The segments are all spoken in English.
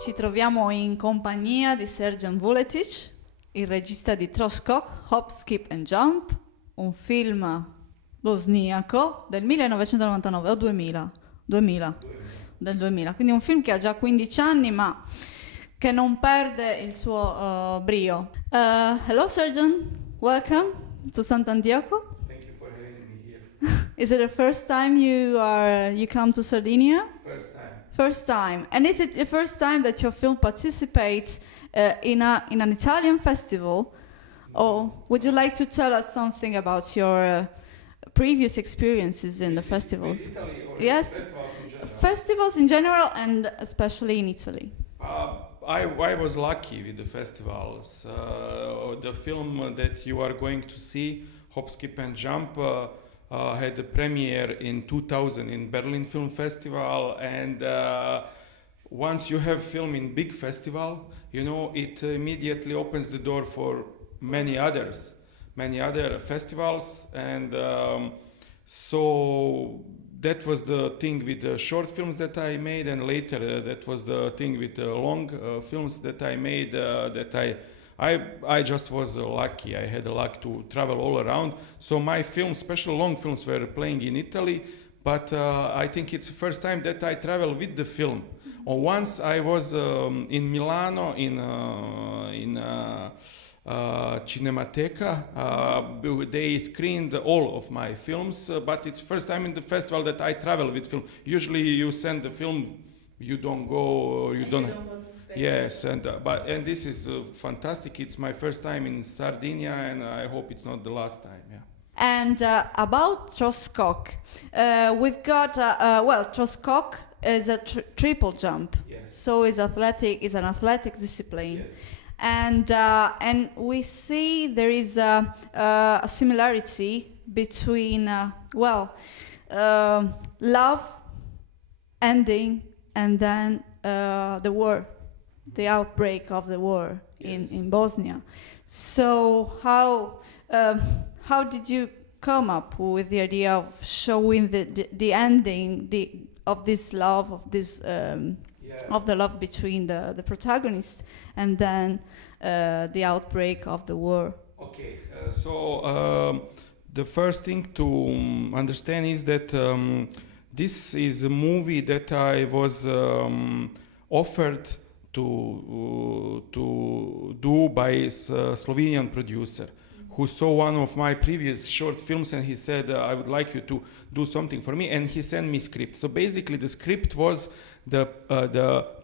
Ci troviamo in compagnia di Srđan Vuletić, il regista di TROSKOK, Hop, Skip and Jump, un film bosniaco del 1999 o 2000, del 2000, quindi un film che ha già 15 anni ma che non perde il suo brio. Hello Srđan, welcome to Sant'Antioco. Thank you for having me here. Is it the first time you come to Sardinia? First time. First time. And is it the first time that your film participates in an Italian festival? Or would you like to tell us something about your previous experiences in the festivals? In Italy or Yes. festivals in general? Festivals in general and especially in Italy. I was lucky with the festivals. The film that you are going to see, Hop, Skip and Jump, had a premiere in 2000 in Berlin Film Festival, and once you have film in big festival, you know, it immediately opens the door for many other festivals, and so that was the thing with the short films that I made, and later that was the thing with the long films that I made. That I just was lucky. I had the luck to travel all around. So my films, especially long films, were playing in Italy. But I think it's the first time that I travel with the film. Once I was in Milano in Cinemateca. They screened all of my films, but it's first time in the festival that I travel with film. Usually you send the film, you don't go, or you don't participate. Yes, and this is fantastic. It's my first time in Sardinia, and I hope it's not the last time. Yeah. And about TROSKOK, we've got TROSKOK is a triple jump. Yes. So it's an athletic discipline. Yes. And we see there is a similarity between love ending and then the war, the outbreak of the war. Yes. in Bosnia. So how did you come up with the idea of showing the ending of this love, of this of the love between the protagonist and then the outbreak of the war? Okay, so the first thing to understand is that this is a movie that I was offered to do by a Slovenian producer who saw one of my previous short films, and he said, I would like you to do something for me, and he sent me script. So basically the script was the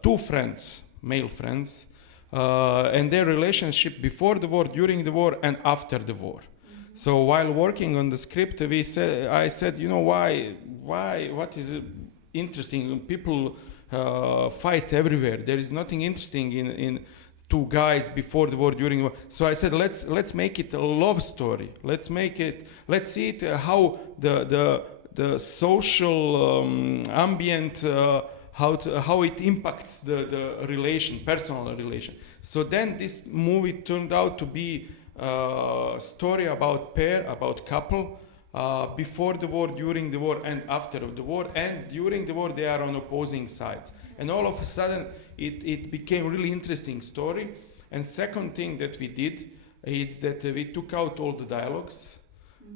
two friends, male friends, and their relationship before the war, during the war, and after the war. So while working on the script, I said, you know, why, what is interesting? People fight everywhere. There is nothing interesting in two guys before the war, during the war. So I said, let's make it a love story. Let's see it how the social ambient, how it impacts the relation, personal relation. So then this movie turned out to be a story about pair, about couple, before the war, during the war, and after the war. And during the war, they are on opposing sides. And all of a sudden, it became a really interesting story. And second thing that we did is that we took out all the dialogues.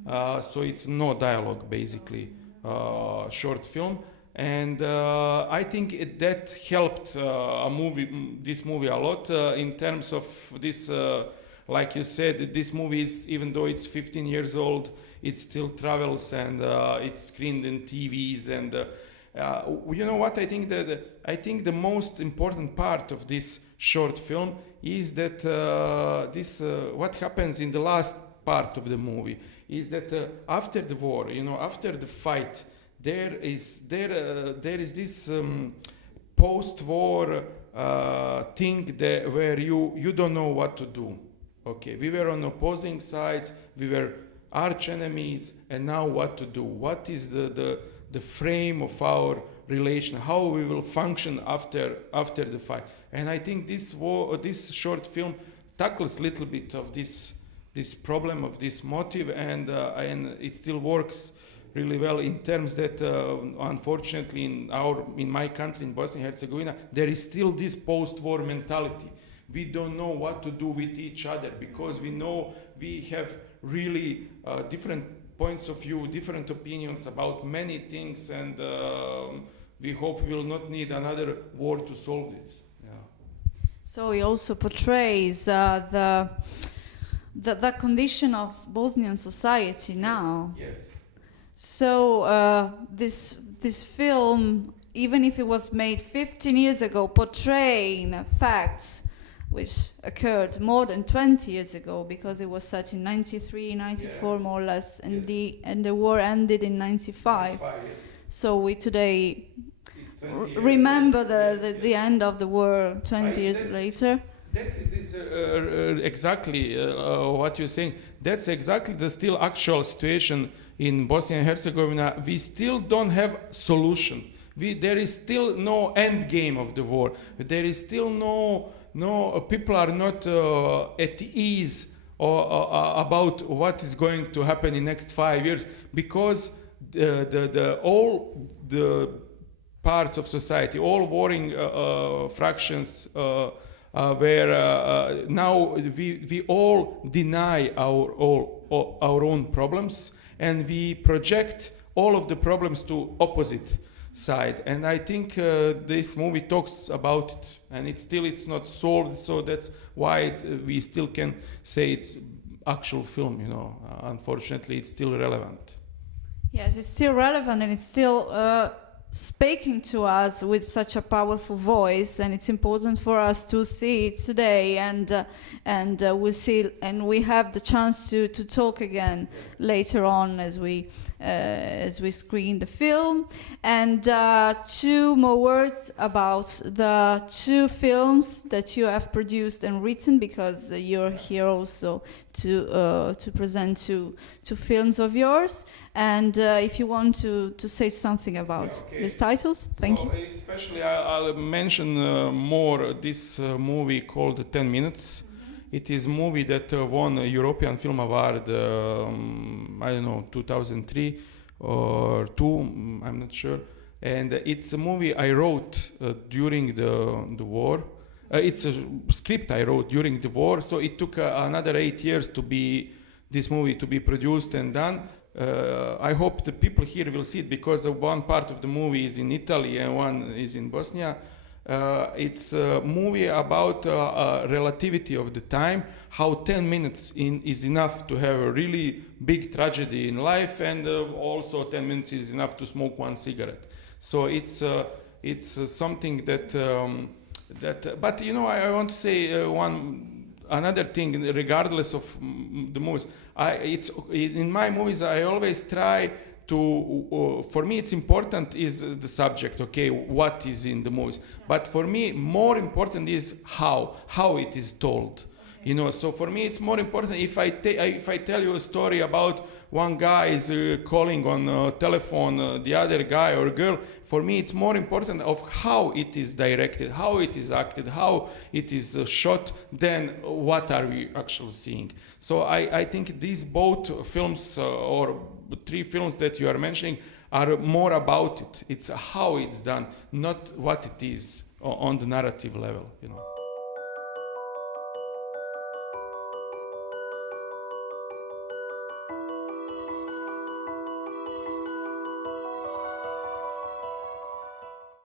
So it's no dialogue, basically, short film. And I think that helped this movie a lot in terms of this. Like you said, this movie is, even though it's 15 years old, it still travels, and it's screened in TVs. And you know what? I think the most important part of this short film is that what happens in the last part of the movie is that after the war, you know, after the fight, there is this post-war thing where you don't know what to do. Okay, we were on opposing sides, we were arch enemies, and now what to do? What is the frame of our relation? How we will function after the fight? And I think this short film tackles a little bit of this problem, of this motive, and it still works really well in terms that unfortunately in my country, in Bosnia and Herzegovina, there is still this post-war mentality. We don't know what to do with each other because we know we have really different points of view, different opinions about many things, and we hope we will not need another war to solve this. Yeah. So he also portrays the condition of Bosnian society now. Yes. So this film, even if it was made 15 years ago, portraying facts which occurred more than 20 years ago, because it was set in 93, 94 more or less, and the war ended in 95. Yes. So we today remember the end of the war 20 years later. That is this exactly what you're saying. That's exactly the still actual situation in Bosnia and Herzegovina. We still don't have solution. There is still no end game of the war. There is still no people are not at ease about what is going to happen in next 5 years, because all the parts of society, all warring fractions, where now we all deny our own problems, and we project all of the problems to opposite side. And I think this movie talks about it, and it's not solved, so that's why we still can say it's actual film, you know. Unfortunately, it's still relevant. Yes, it's still relevant, and it's still speaking to us with such a powerful voice, and it's important for us to see it today, and we have the chance to talk again later on as we screen the film. And 2 more words about the 2 films that you have produced and written, because you're here also to present 2 films of yours. And if you want to say something about these titles, thank you. Especially I'll mention more this movie called 10 Minutes. It is a movie that won a European Film Award, I don't know, 2003 or 2, I'm not sure. And it's a movie I wrote during the war. It's a script I wrote during the war, so it took another 8 years this movie to be produced and done. I hope the people here will see it, because one part of the movie is in Italy and one is in Bosnia. It's a movie about relativity of the time, how 10 minutes is enough to have a really big tragedy in life, and also 10 minutes is enough to smoke 1 cigarette. So it's something that but you know, I want to say another thing, regardless of the movies. In my movies I always try to, for me it's important is the subject, okay, what is in the movies. But for me more important is how it is told. You know, so for me it's more important if I tell you a story about one guy is calling on telephone the other guy or girl. For me it's more important of how it is directed, how it is acted, how it is shot, than what are we actually seeing. So I think these both films or 3 films that you are mentioning are more about it. It's how it's done, not what it is on the narrative level, you know.